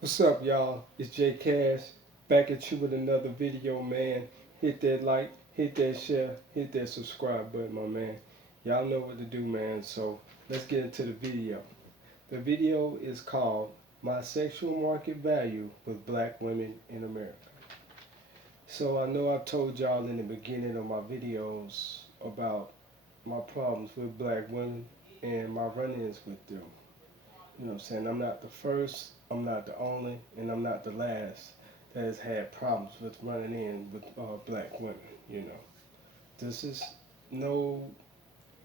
What's up, y'all? It's Jay Cash back at you with another video, man. Hit that like, hit that share, hit that subscribe button, my man. Y'all know what to do, man. So let's get into the video. The video is called My Sexual Market Value with Black Women in America. So I know I've told y'all in the beginning of my videos about my problems with black women and my run-ins with them. You know what I'm saying? I'm not the first, I'm not the only, and I'm not the last that has had problems with running in with black women, you know. This is no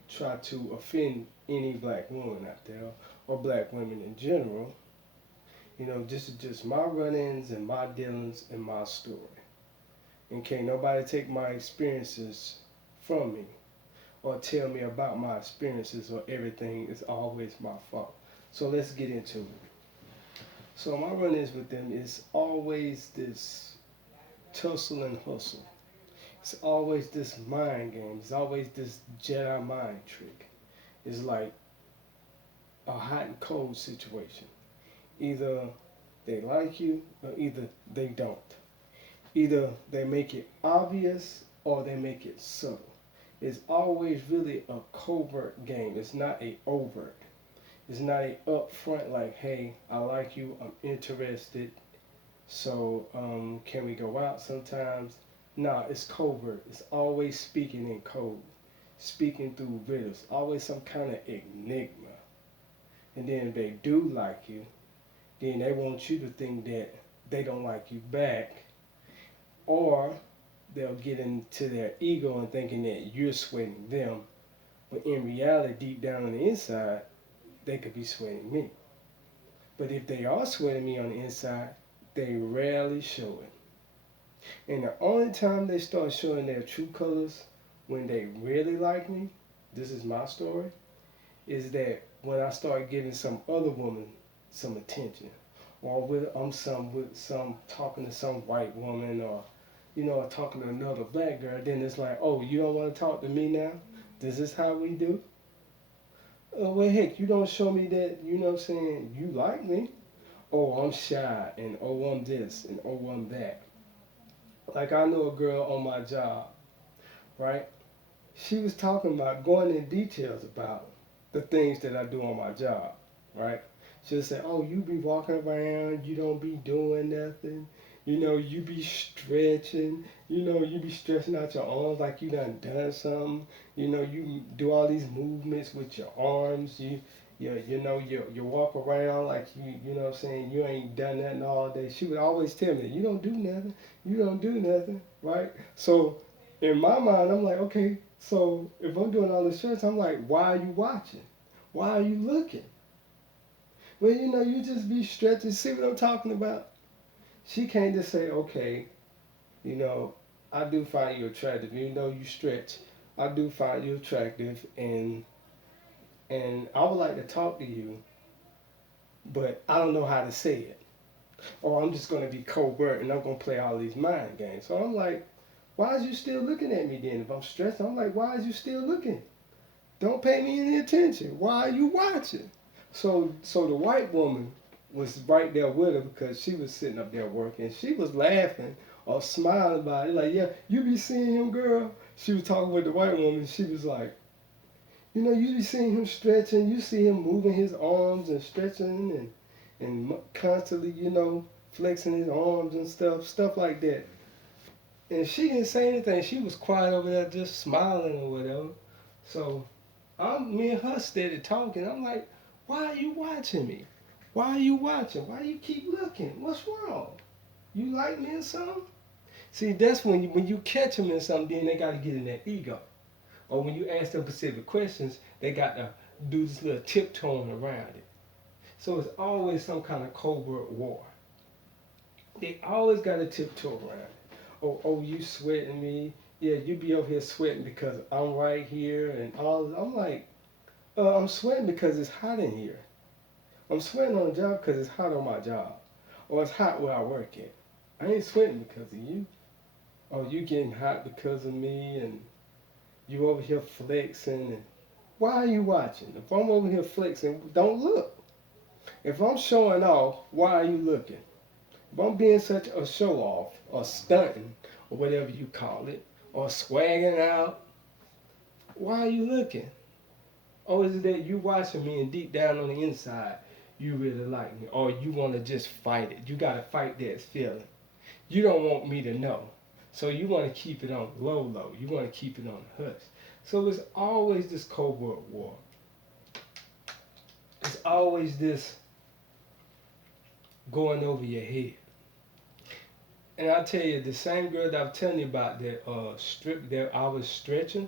try to offend any black woman out there or black women in general. You know, this is just my run-ins and my dealings and my story. And can't nobody take my experiences from me or tell me about my experiences or everything is always my fault. So let's get into it. So my run-ins with them is always this tussle and hustle. It's always this mind game. It's always this Jedi mind trick. It's like a hot and cold situation. Either they like you or either they don't. Either they make it obvious or they make it subtle. It's always really a covert game. It's not a overt. It's not a upfront like, hey, I like you, I'm interested. So, can we go out sometimes? Nah, it's covert. It's always speaking in code, speaking through riddles, always some kind of enigma. And then if they do like you, then they want you to think that they don't like you back, or they'll get into their ego and thinking that you're sweating them, but in reality, deep down on the inside, they could be sweating me. But if they are sweating me on the inside, they rarely show it. And the only time they start showing their true colors when they really like me, this is my story, is that when I start giving some other woman some attention, or with some talking to some white woman, or talking to another black girl, then it's like, oh, you don't want to talk to me now? This is how we do. Oh well, heck, you don't show me that. You know what I'm saying? You like me? Oh, I'm shy, and oh, I'm this, and oh, I'm that. Like I know a girl on my job, right? She was talking about going in details about the things that I do on my job, right? She'll say, "Oh, you be walking around, you don't be doing nothing. You be stretching. You be stretching out your arms like you done something. You do all these movements with your arms. You walk around like you know what I'm saying, you ain't done nothing all day." She would always tell me, "You don't do nothing. You don't do nothing." Right? So in my mind, I'm like, okay, so if I'm doing all this stretching, I'm like, why are you watching? Why are you looking? Well, you just be stretching. See what I'm talking about? She can't just say, okay, you know, I do find you attractive. You know, you stretch. I do find you attractive, and I would like to talk to you, but I don't know how to say it. Or I'm just gonna be covert and I'm gonna play all these mind games. So I'm like, why is you still looking at me then? If I'm stressed, I'm like, why is you still looking? Don't pay me any attention. Why are you watching? So the white woman was right there with her because she was sitting up there working. She was laughing or smiling about it. Like, yeah, you be seeing him, girl. She was talking with the white woman. She was like, you be seeing him stretching. You see him moving his arms and stretching and constantly, flexing his arms and stuff like that. And she didn't say anything. She was quiet over there, just smiling or whatever. So me and her steady talking. I'm like, why are you watching me? Why are you watching? Why do you keep looking? What's wrong? You like me or something? See, that's when you catch them in something, then they got to get in their ego. Or when you ask them specific questions, they got to do this little tiptoeing around it. So it's always some kind of covert war. They always got to tiptoe around it. Oh, you sweating me? Yeah, you be over here sweating because I'm right here and all. I'm like, I'm sweating because it's hot in here. I'm sweating on the job because it's hot on my job. Or it's hot where I work at. I ain't sweating because of you. Oh, you getting hot because of me and you over here flexing. And why are you watching? If I'm over here flexing, don't look. If I'm showing off, why are you looking? If I'm being such a show off or stunting or whatever you call it or swagging out, why are you looking? Or is it that you watching me and deep down on the inside you really like me or you want to just fight it? You got to fight that feeling. You don't want me to know. So you want to keep it on low. You want to keep it on the hush. So it's always this covert war. It's always this going over your head. And I tell you, the same girl that I'm telling you about that strip that I was stretching,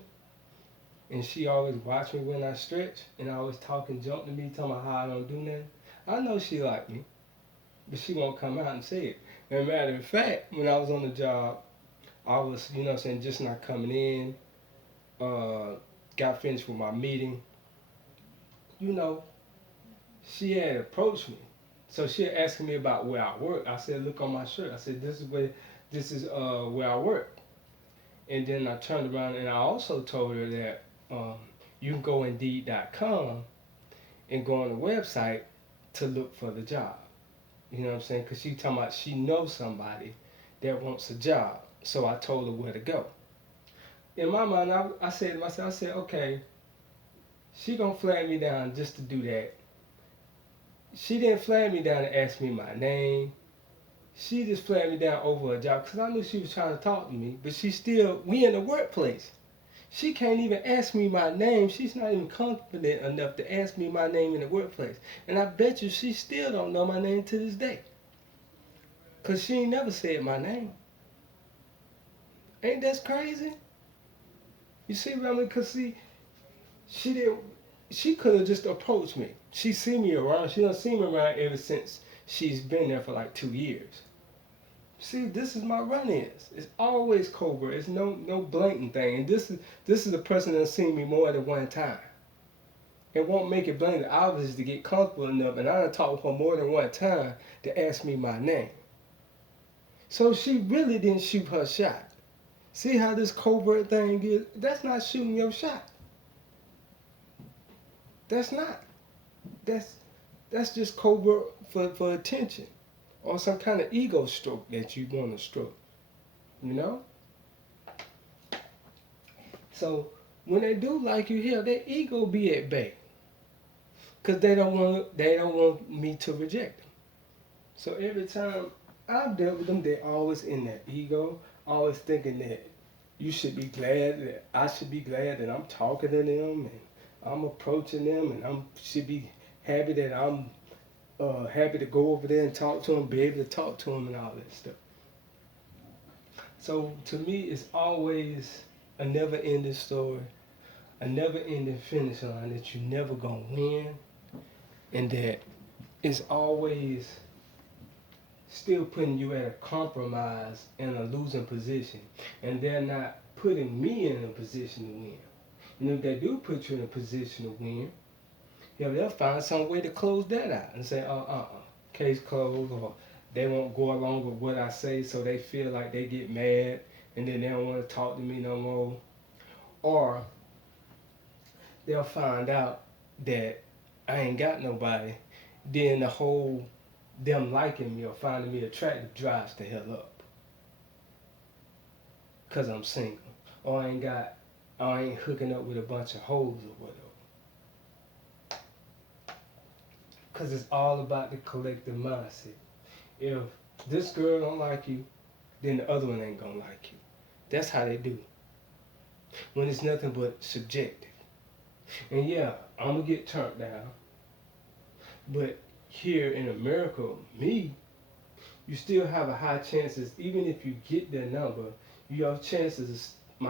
and she always watch me when I stretch, and always talking junk to me, talking about how I don't do nothing. I know she like me, but she won't come out and say it. And matter of fact, when I was on the job, I was, you know what I'm saying, just not coming in, got finished with my meeting. You know, she had approached me. So she had asking me about where I work. I said, look on my shirt. I said, this is where I work. And then I turned around and I also told her that you can go Indeed.com and go on the website to look for the job. You know what I'm saying? Because she talking about she knows somebody that wants a job. So I told her where to go. In my mind, I said to myself, I said, okay, she gonna flag me down just to do that. She didn't flag me down and ask me my name. She just flagged me down over a job because I knew she was trying to talk to me. But we in the workplace. She can't even ask me my name. She's not even confident enough to ask me my name in the workplace. And I bet you she still don't know my name to this day. Because she ain't never said my name. Ain't that crazy? You see what I mean? Because see, she didn't. She could have just approached me. She seen me around. She done seen me around ever since she's been there for like 2 years. See, this is my run-ins. It's always covert. It's no blatant thing. And this is a person that's seen me more than one time. It won't make it blatant. Obviously, to get comfortable enough, and I done talked with her more than one time to ask me my name. So she really didn't shoot her shot. See how this covert thing is? That's not shooting your shot. That's not. That's just covert for attention or some kind of ego stroke that you want to stroke. You know? So when they do like you here, their ego be at bay. Cause they don't want me to reject them. So every time I've dealt with them, they always in that ego, always thinking that you should be glad that I should be glad that I'm talking to them and I'm approaching them and should be happy that I'm happy to go over there and talk to them, be able to talk to them and all that stuff. So to me, it's always a never-ending story, a never-ending finish line that you never gonna win, and that it's always still putting you at a compromise and a losing position, and they're not putting me in a position to win. And if they do put you in a position to win, they'll find some way to close that out and say, case closed, or they won't go along with what I say, so they feel like they get mad, and then they don't want to talk to me no more. Or they'll find out that I ain't got nobody, then the whole them liking me or finding me attractive drives the hell up. Cause I'm single. Or I ain't hooking up with a bunch of hoes or whatever. Cause it's all about the collective mindset. If this girl don't like you, then the other one ain't gonna like you. That's how they do. When it's nothing but subjective. And yeah, I'm gonna get turned down. But here in America, you still have a high chances, even if you get their number, my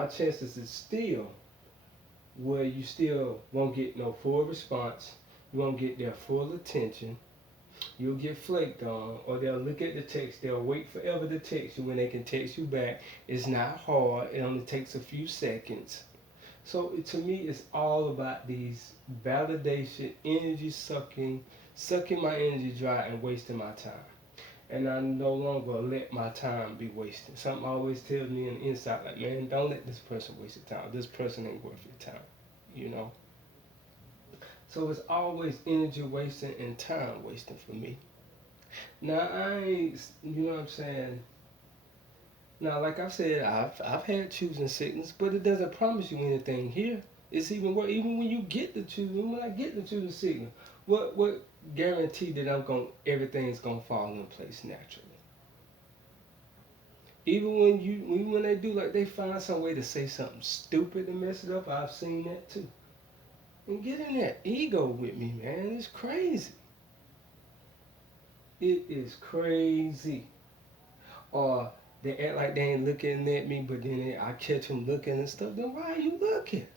chances is still where you still won't get no full response, you won't get their full attention, you'll get flaked on, or they'll look at the text, they'll wait forever to text you when they can text you back. It's not hard, it only takes a few seconds. So to me, it's all about these validation, energy sucking my energy dry and wasting my time. And I no longer let my time be wasted. Something always tells me on the inside, like, man, don't let this person waste your time. This person ain't worth your time, you know? So it's always energy wasting and time wasting for me. Now I ain't, you know what I'm saying? Now, like I said, I've had choosing sickness, but it doesn't promise you anything here. It's even worse. Even when you get the choosing, when I get the choosing sickness, what guarantee that everything's gonna fall in place naturally? Even when they do, like, they find some way to say something stupid and mess it up. I've seen that too. And get in that ego with me, man. It's crazy. It is crazy. Or they act like they ain't looking at me, but then I catch them looking and stuff. Then why are you looking?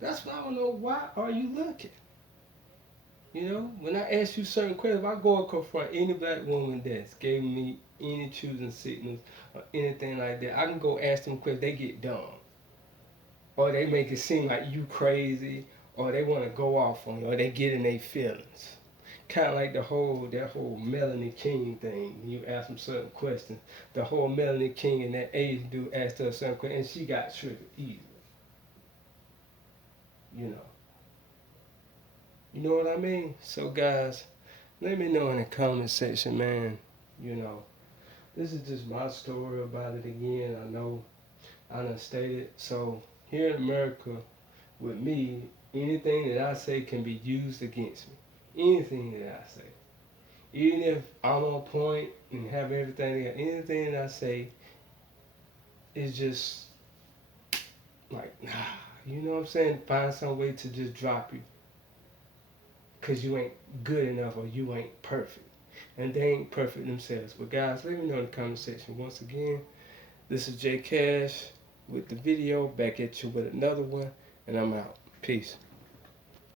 That's why I don't know, why are you looking? You know, when I ask you certain questions, if I go and confront any black woman that's gave me any choosing sickness or anything like that, I can go ask them questions. They get dumb, or they make it seem like you crazy, or they want to go off on you, or they get in their feelings. Kind of like that whole Melanie King thing. You ask them certain questions. The whole Melanie King and that Asian dude asked her a certain question, and she got triggered easily. You know. You know what I mean? So guys, let me know in the comment section, man. You know, this is just my story about it again. I know I done stated. So here in America, with me, anything that I say can be used against me. Anything that I say. Even if I'm on point and have everything, anything that I say is just like, nah. You know what I'm saying? Find some way to just drop you. Because you ain't good enough or you ain't perfect. And they ain't perfect themselves. But guys, let me know in the comment section. Once again, this is J Cash with the video. Back at you with another one. And I'm out. Peace.